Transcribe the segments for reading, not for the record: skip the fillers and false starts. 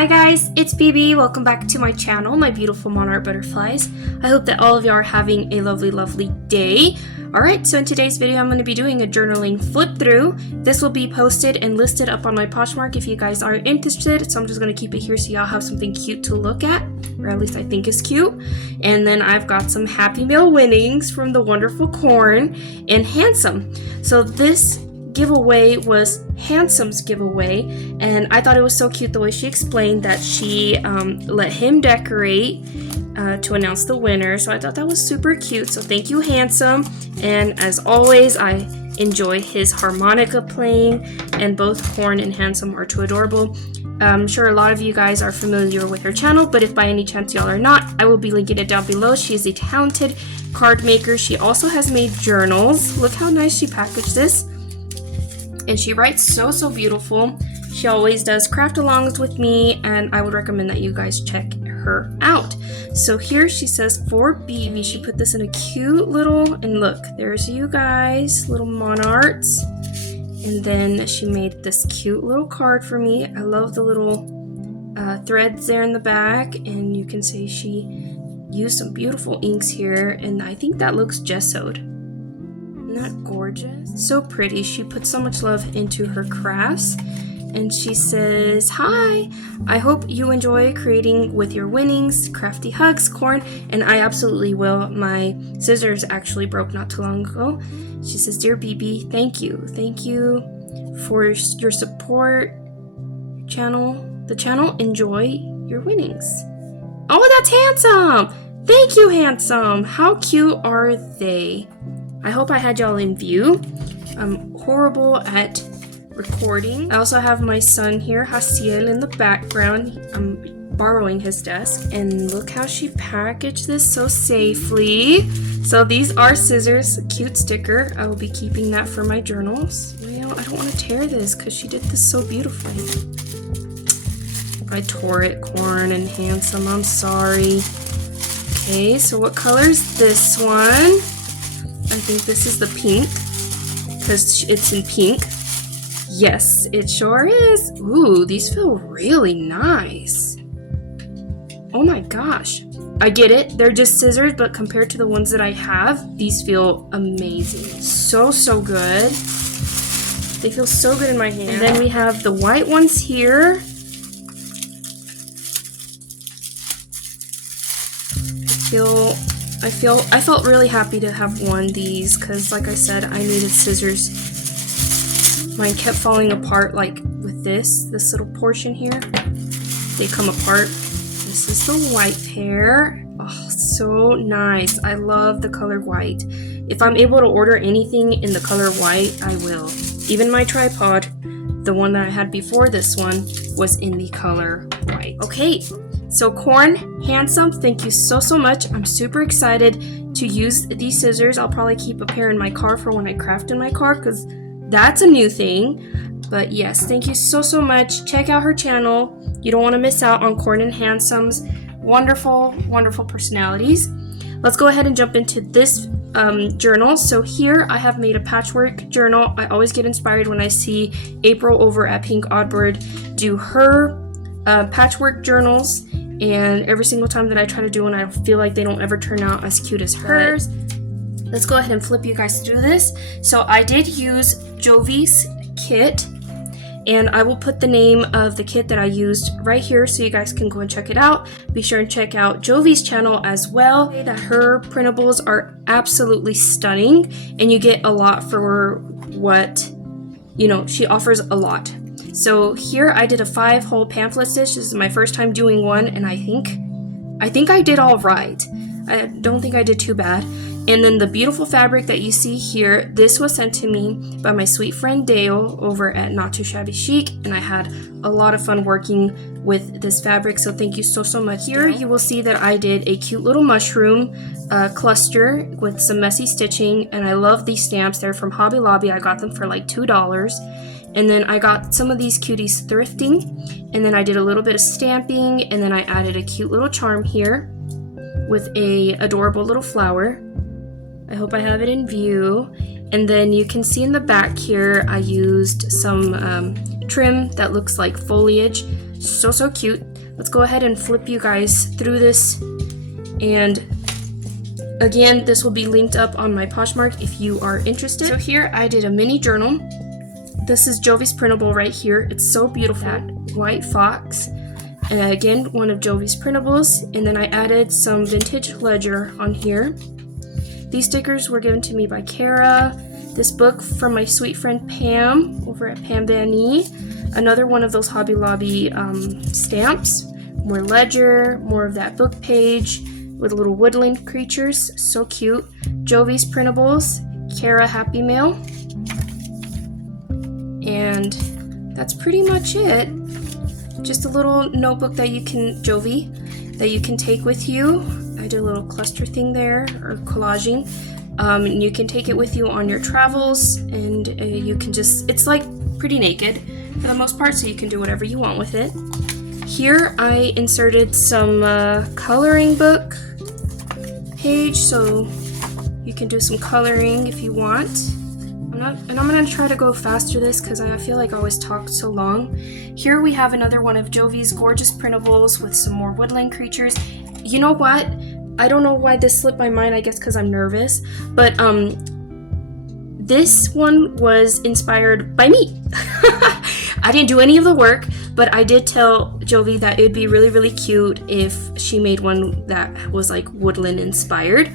Hi guys, it's BB. Welcome back to my channel, my beautiful monarch butterflies. I hope that all of you are having a lovely day. Alright, so in today's video I'm going to be doing a journaling flip through. This will be posted and listed up on my Poshmark if you guys are interested. So I'm just going to keep it here so y'all have something cute to look at, or at least I think is cute. And then I've got some Happy Mail winnings from the wonderful Corn and Handsome. So this giveaway was Handsome's giveaway, and I thought it was so cute the way she explained that she let him decorate to announce the winner. So I thought that was super cute, so thank you, Handsome. And as always, I enjoy his harmonica playing, and both Corn and Handsome are too adorable. I'm sure a lot of you guys are familiar with her channel, but if by any chance y'all are not, I will be linking it down below. She is a talented card maker. She also has made journals. Look how nice she packaged this. And she writes so beautiful. She always does craft alongs with me, and I would recommend that you guys check her out. So here she says, for BB, she put this in a cute little, and look, there's you guys, little monarchs. And then she made this cute little card for me. I love the little threads there in the back, and you can see she used some beautiful inks here, and I think that looks gessoed. Isn't that gorgeous? So pretty. She put so much love into her crafts. And she says, hi, I hope you enjoy creating with your winnings. Crafty hugs, Corn. And I absolutely will. My scissors actually broke not too long ago. She says, dear BB, thank you. Thank you for your support. The channel, enjoy your winnings. Oh, that's Handsome. Thank you, Handsome. How cute are they? I hope I had y'all in view. I'm horrible at recording. I also have my son here, Hasiel, in the background. I'm borrowing his desk. And look how she packaged this so safely. So these are scissors, a cute sticker. I will be keeping that for my journals. Well, I don't want to tear this because she did this so beautifully. I tore it, Corn and Handsome. I'm sorry. Okay, so what color is this one? I think this is the pink, because it's in pink. Yes, it sure is. Ooh, these feel really nice. Oh my gosh. I get it. They're just scissors, but compared to the ones that I have, these feel amazing. So good. They feel so good in my hand. And then we have the white ones here. I felt really happy to have won these because, like I said, I needed scissors. Mine kept falling apart, like with this little portion here. They come apart. This is the white pair. Oh, so nice. I love the color white. If I'm able to order anything in the color white, I will. Even my tripod, the one that I had before this one, was in the color white. Okay. So Corn, Handsome, thank you so much. I'm super excited to use these scissors. I'll probably keep a pair in my car for when I craft in my car because that's a new thing. But yes, thank you so much. Check out her channel. You don't want to miss out on Corn and Handsome's wonderful personalities. Let's go ahead and jump into this journal. So here I have made a patchwork journal. I always get inspired when I see April over at Pink Oddbird do her patchwork journals, and every single time that I try to do one, I feel like they don't ever turn out as cute as hers. Let's go ahead and flip you guys through this. So I did use Jovi's kit, and I will put the name of the kit that I used right here so you guys can go and check it out. Be sure and check out Jovi's channel as well. That her printables are absolutely stunning, and you get a lot for what, she offers a lot. So here I did a 5-hole pamphlet stitch. This is my first time doing one, and I think I did all right. I don't think I did too bad. And then the beautiful fabric that you see here, this was sent to me by my sweet friend Dale over at Not Too Shabby Chic, and I had a lot of fun working with this fabric, so thank you so much. Here you will see that I did a cute little mushroom cluster with some messy stitching, and I love these stamps. They're from Hobby Lobby. I got them for like $2. And then I got some of these cuties thrifting, and then I did a little bit of stamping, and then I added a cute little charm here with a adorable little flower. I hope I have it in view. And then you can see in the back here I used some trim that looks like foliage. So cute. let's go ahead and flip you guys through this. And again, this will be linked up on my Poshmark if you are interested. So here I did a mini journal. This is Jovi's printable right here. It's so beautiful. That white fox. And again, one of Jovi's printables. And then I added some vintage ledger on here. These stickers were given to me by Kara. This book from my sweet friend Pam over at Pam Van Nee. Another one of those Hobby Lobby stamps. More ledger, more of that book page with little woodland creatures. So cute. Jovi's printables. Kara Happy Mail. And that's pretty much it. Just a little notebook that you can, Jovi, that you can take with you. I did a little cluster thing there, or collaging. And you can take it with you on your travels, and you can just, it's like pretty naked for the most part, so you can do whatever you want with it. Here I inserted some coloring book page, so you can do some coloring if you want. And I'm going to try to go faster this because I feel like I always talk so long. Here we have another one of Jovi's gorgeous printables with some more woodland creatures. You know what? I don't know why this slipped my mind, I guess because I'm nervous. But this one was inspired by me. I didn't do any of the work, but I did tell Jovi that it would be really, really cute if she made one that was like woodland inspired.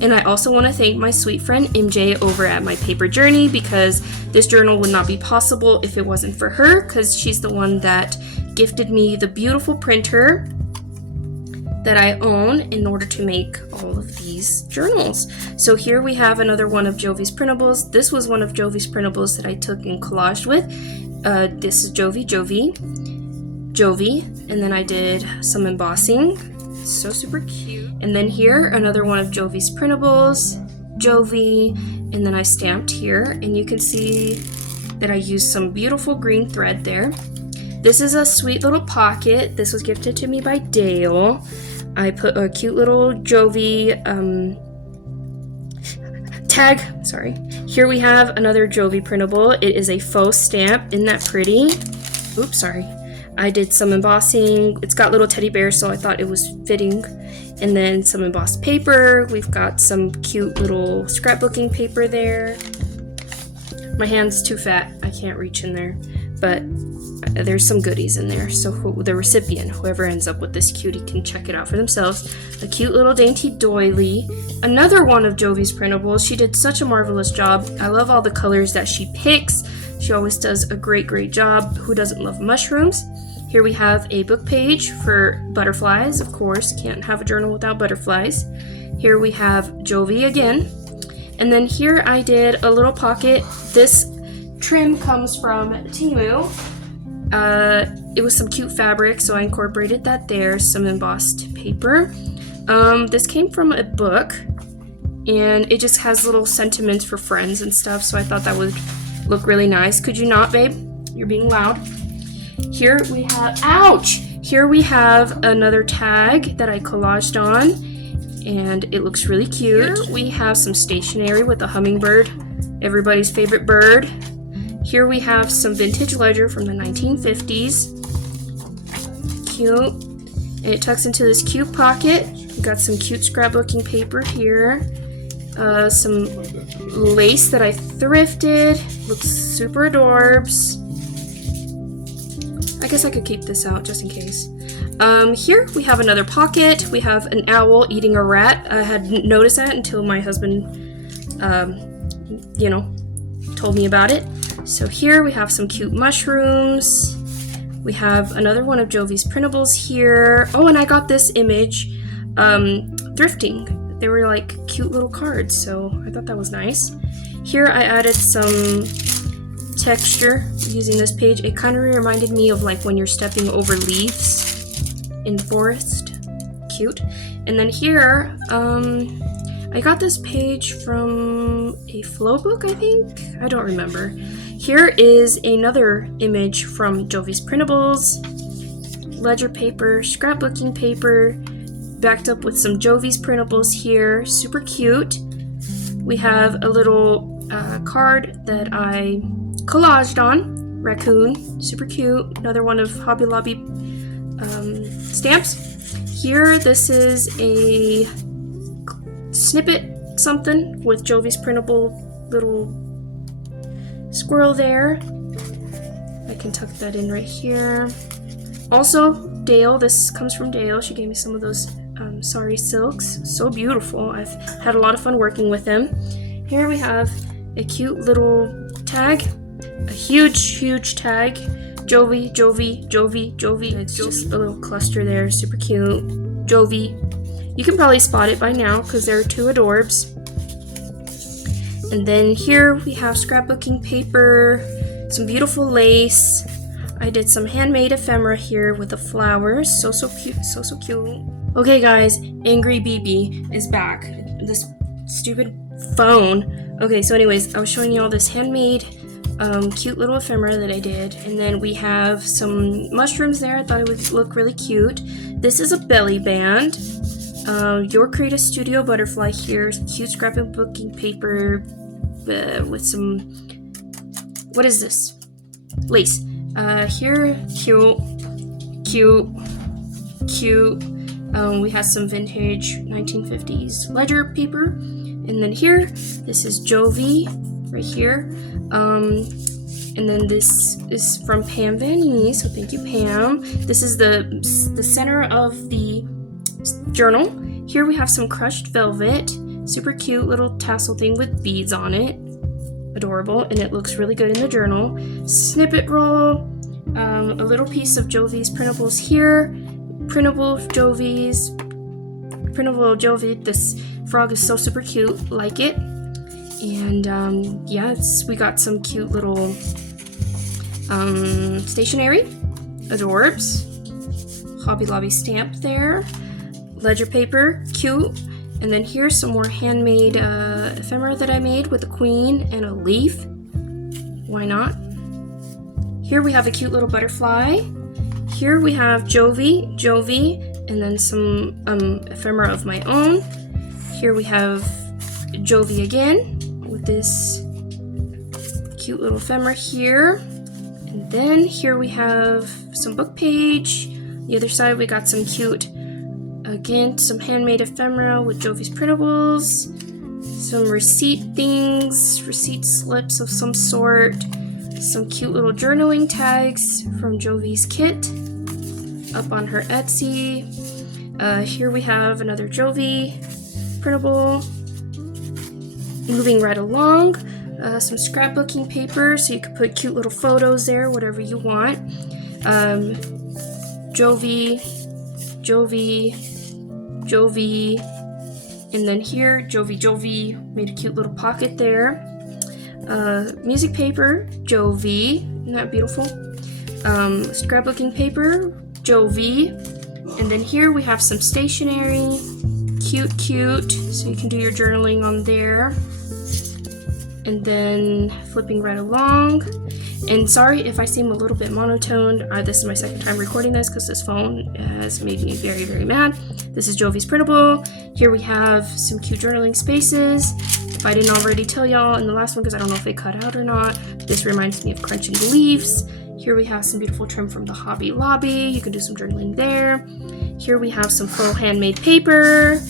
And I also want to thank my sweet friend MJ over at My Paper Journey, because this journal would not be possible if it wasn't for her, because she's the one that gifted me the beautiful printer that I own in order to make all of these journals. So here we have another one of Jovi's printables. This was one of Jovi's printables that I took and collaged with. This is Jovi, and then I did some embossing. So super cute. And then here, another one of Jovi's printables, Jovi, and then I stamped here, and you can see that I used some beautiful green thread there. This is a sweet little pocket. This was gifted to me by Dale. I put a cute little Jovi tag, sorry. Here we have another Jovi printable. It is a faux stamp. Isn't that pretty? Oops, sorry. I did some embossing. It's got little teddy bears, so I thought it was fitting. And then some embossed paper. We've got some cute little scrapbooking paper there. My hand's too fat. I can't reach in there. But there's some goodies in there. So the recipient, whoever ends up with this cutie, can check it out for themselves. A cute little dainty doily. Another one of Jovi's printables. She did such a marvelous job. I love all the colors that she picks. She always does a great, great job. Who doesn't love mushrooms? Here we have a book page for butterflies, of course. Can't have a journal without butterflies. Here we have Jovi again. And then here I did a little pocket. This trim comes from Temu. It was some cute fabric, so I incorporated that there. Some embossed paper. This came from a book, and it just has little sentiments for friends and stuff, so I thought that would look really nice. Could you not, babe? You're being loud. Here we have, ouch! Here we have another tag that I collaged on, and it looks really cute. Here we have some stationery with a hummingbird, everybody's favorite bird. Here we have some vintage ledger from the 1950s. Cute. And it tucks into this cute pocket. We've got some cute scrapbooking paper here. Some lace that I thrifted. Looks super adorbs. I guess I could keep this out just in case. Here we have another pocket. We have an owl eating a rat. I hadn't noticed that until my husband, told me about it. So here we have some cute mushrooms. We have another one of Jovi's printables here. Oh, and I got this image thrifting. They were like cute little cards, so I thought that was nice. Here I added some texture using this page. It kind of reminded me of like when you're stepping over leaves in the forest. Cute. And then here, I got this page from a flow book, I think? I don't remember. Here is another image from Jovi's printables. Ledger paper, scrapbooking paper, backed up with some Jovi's printables here. Super cute. We have a little card that I collaged on. Raccoon. Super cute. Another one of Hobby Lobby stamps. Here, this is a snippet something with Jovi's printable little squirrel there. I can tuck that in right here. Also, Dale, this comes from Dale. She gave me some of those sari silks. So beautiful. I've had a lot of fun working with them. Here we have a cute little tag. A huge tag. Jovi. It's just a little cluster there. Super cute. Jovi. You can probably spot it by now because there are two adorbs. And then here we have scrapbooking paper, some beautiful lace. I did some handmade ephemera here with the flowers. So cute, so cute. Okay guys, Angry BB is back. This stupid phone. Okay, so anyways, I was showing you all this handmade cute little ephemera that I did. And then we have some mushrooms there. I thought it would look really cute. This is a belly band. Your Creative Studio butterfly here. Cute scrapbooking paper with some... What is this? Lace. Here, cute. We have some vintage 1950s ledger paper. And then here, this is Jovi right here. And then this is from Pam Van Nee, so thank you, Pam. This is the center of the journal. Here we have some crushed velvet. Super cute little tassel thing with beads on it. Adorable, and it looks really good in the journal. Snippet roll. A little piece of Jovi's printables here. Printable Jovi. This frog is so super cute. Like it. And yes, we got some cute little stationery. Adorbs. Hobby Lobby stamp there. Ledger paper. Cute. And then here's some more handmade ephemera that I made with a queen and a leaf. Why not? Here we have a cute little butterfly. Here we have Jovi, and then some ephemera of my own. Here we have Jovi again with this cute little ephemera here. And then here we have some book page. The other side we got some cute, again, some handmade ephemera with Jovi's printables. Some receipt things, receipt slips of some sort. Some cute little journaling tags from Jovi's kit up on her Etsy. Here we have another Jovi printable. Moving right along, some scrapbooking paper so you can put cute little photos there, whatever you want. Jovi, and then here Jovi made a cute little pocket there. Music paper, Jovi, isn't that beautiful? Scrapbooking paper, Jovi, and then here we have some stationery, cute, so you can do your journaling on there. And then flipping right along, and sorry if I seem a little bit monotone, this is my second time recording this because this phone has made me very mad. This is Jovi's printable. Here we have some cute journaling spaces. If I didn't already tell y'all in the last one, because I don't know if they cut out or not, this reminds me of Crunching the Leaves. Here we have some beautiful trim from the Hobby Lobby. You can do some journaling there. Here we have some faux handmade paper.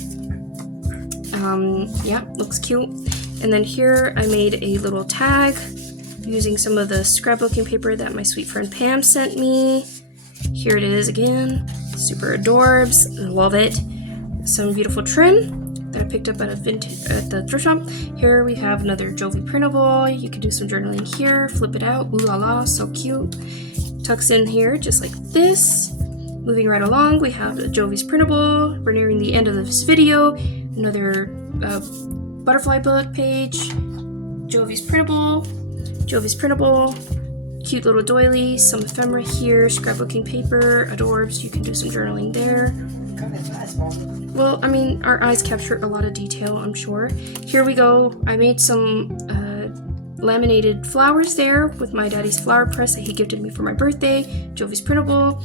Yeah, looks cute. And then here I made a little tag using some of the scrapbooking paper that my sweet friend Pam sent me. Here it is again. Super adorbs. Love it. Some beautiful trim that I picked up at the thrift shop. Here we have another Jovi printable. You can do some journaling here. Flip it out. Ooh la la, so cute. Tucks in here just like this. Moving right along, we have Jovi's printable. We're nearing the end of this video. Another butterfly book page. Jovi's printable. Cute little doily. Some ephemera here. Scrapbooking paper. Adorbs. You can do some journaling there. Well, I mean, our eyes capture a lot of detail, I'm sure. Here we go. I made some laminated flowers there with my daddy's flower press that he gifted me for my birthday. Jovi's printable.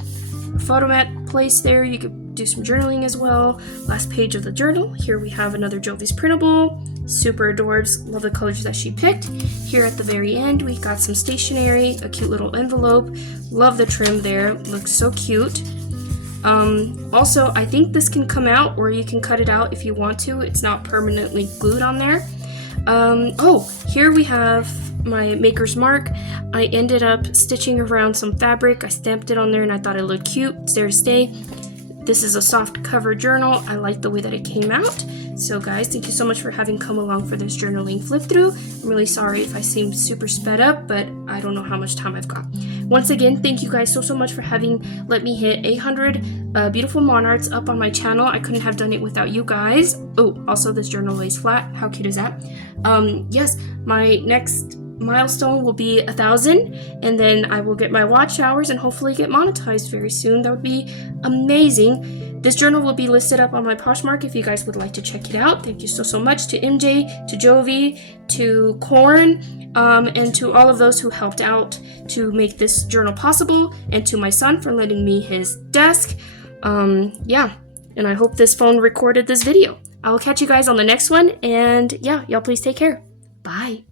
A photo mat placed there. You could do some journaling as well. Last page of the journal. Here we have another Jovi's printable. Super adorbs. Love the colors that she picked. Here at the very end, we got some stationery, a cute little envelope. Love the trim there. Looks so cute. Also, I think this can come out, or you can cut it out if you want to. It's not permanently glued on there. Oh, here we have my maker's mark. I ended up stitching around some fabric. I stamped it on there and I thought it looked cute. It's there to stay. This is a soft cover journal. I like the way that it came out. So guys, thank you so much for having come along for this journaling flip through. I'm really sorry if I seem super sped up, but I don't know how much time I've got. Once again, thank you guys so much for having let me hit 800 beautiful monarchs up on my channel. I couldn't have done it without you guys. Oh, also this journal lays flat. How cute is that? Yes, my next milestone will be 1,000, and then I will get my watch hours and hopefully get monetized very soon. That would be amazing. This journal will be listed up on my Poshmark if you guys would like to check it out. Thank you so much to MJ, to Jovi, to Corn, and to all of those who helped out to make this journal possible, and to my son for lending me his desk. Yeah, and I hope this phone recorded this video. I'll catch you guys on the next one, and yeah, y'all please take care. Bye.